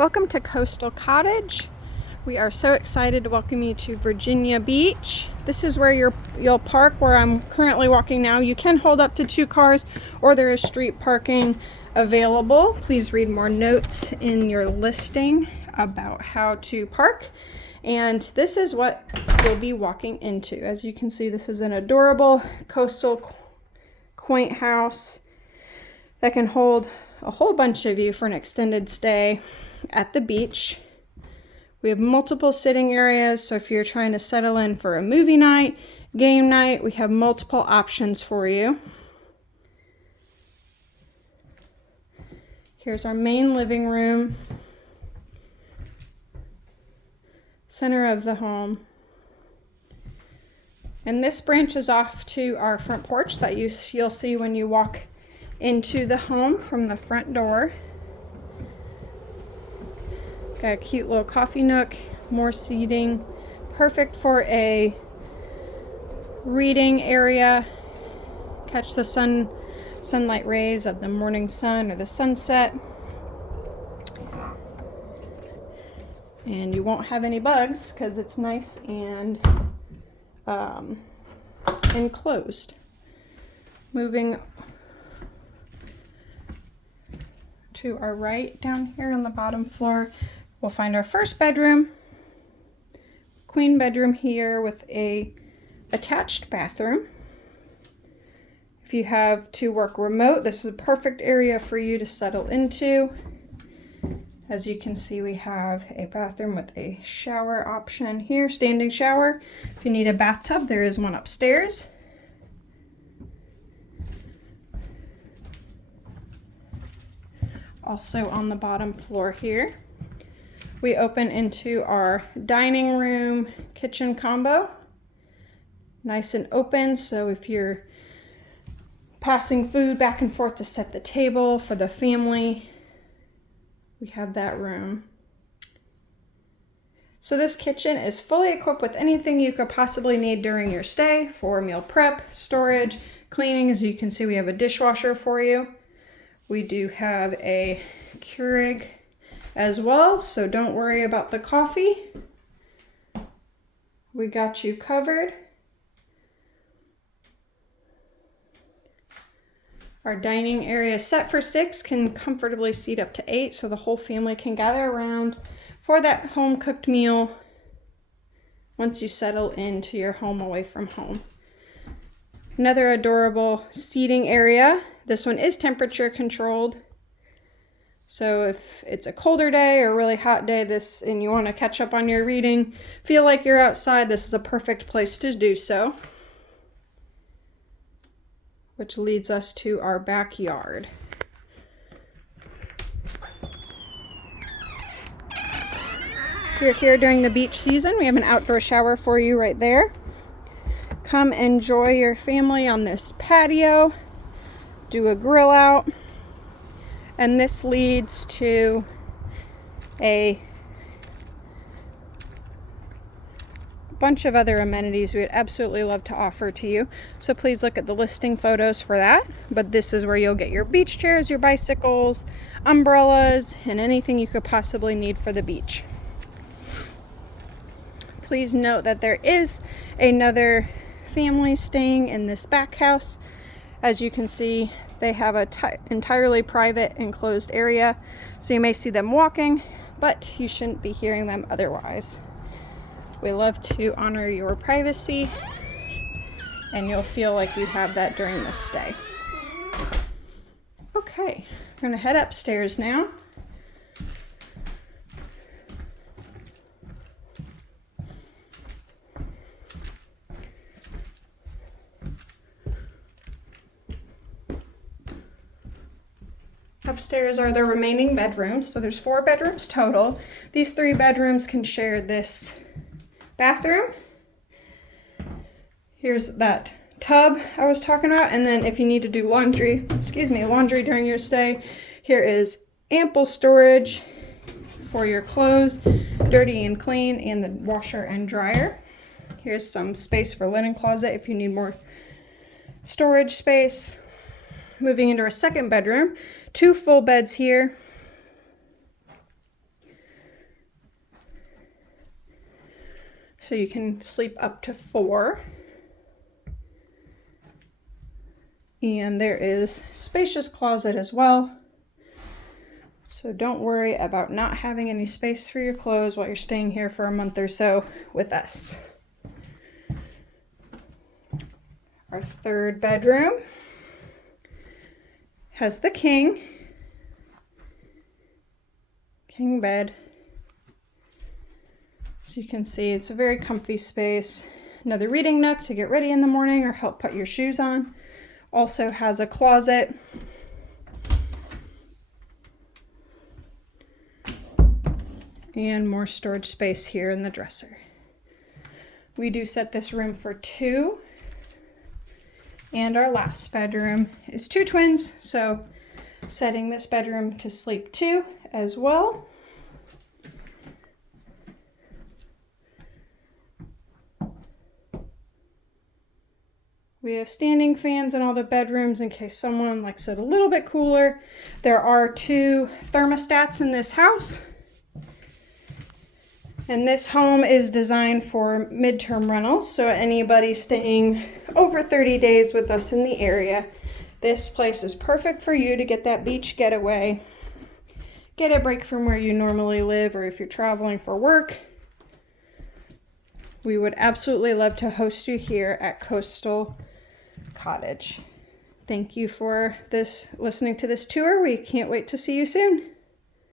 Welcome to Coastal Cottage. We are so excited to welcome you to Virginia Beach. This is where you'll park, where I'm currently walking now. You can hold up to 2 cars, or there is street parking available. Please read more notes in your listing about how to park. And this is what you'll be walking into. As you can see, this is an adorable coastal quaint house that can hold a whole bunch of you for an extended stay at the beach. We have multiple sitting areas, so if you're trying to settle in for a movie night, game night, we have multiple options for you. Here's our main living room, center of the home. And this branches off to our front porch that you'll see when you walk into the home from the front door. Got a cute little coffee nook, more seating, perfect for a reading area. Catch the sunlight rays of the morning sun or the sunset. And you won't have any bugs because it's nice and enclosed. Moving to our right, down here on the bottom floor, we'll find our first bedroom. Queen bedroom here with a attached bathroom. If you have to work remote, this is a perfect area for you to settle into. As you can see, we have a bathroom with a shower option here, standing shower. If you need a bathtub, there is one upstairs. Also on the bottom floor here, we open into our dining room kitchen combo. Nice and open, so if you're passing food back and forth to set the table for the family, we have that room. So this kitchen is fully equipped with anything you could possibly need during your stay for meal prep, storage, cleaning. As you can see, we have a dishwasher for you. We do have a Keurig as well, so don't worry about the coffee. We got you covered. Our dining area set for 6 can comfortably seat up to 8, so the whole family can gather around for that home-cooked meal once you settle into your home away from home. Another adorable seating area. This one is temperature controlled. So if it's a colder day or a really hot day and you want to catch up on your reading, feel like you're outside, this is a perfect place to do so. Which leads us to our backyard. If you're here during the beach season, we have an outdoor shower for you right there. Come enjoy your family on this patio. Do a grill out, and this leads to a bunch of other amenities we would absolutely love to offer to you. So please look at the listing photos for that. But this is where you'll get your beach chairs, your bicycles, umbrellas, and anything you could possibly need for the beach. Please note that there is another family staying in this back house. As you can see, they have a entirely private enclosed area, so you may see them walking, but you shouldn't be hearing them otherwise. We love to honor your privacy, and you'll feel like you have that during this stay. Okay, we're going to head upstairs now. Upstairs are the remaining bedrooms, so there's 4 bedrooms total. These 3 bedrooms can share this bathroom. Here's that tub I was talking about, and then if you need to do laundry during your stay, here is ample storage for your clothes, dirty and clean, and the washer and dryer. Here's some space for linen closet if you need more storage space. Moving into our second bedroom, 2 full beds here. so you can sleep up to 4. And there is spacious closet as well. So don't worry about not having any space for your clothes while you're staying here for a month or so with us. Our third bedroom has the king bed. So you can see it's a very comfy space. Another reading nook to get ready in the morning or help put your shoes on. Also has a closet. And more storage space here in the dresser. We do set this room for 2. And our last bedroom is 2 twins, so setting this bedroom to sleep 2 as well. We have standing fans in all the bedrooms in case someone likes it a little bit cooler. There are 2 thermostats in this house. And this home is designed for midterm rentals, so anybody staying over 30 days with us in the area, this place is perfect for you to get that beach getaway, get a break from where you normally live, or if you're traveling for work. We would absolutely love to host you here at Coastal Cottage. Thank you for listening to this tour. We can't wait to see you soon.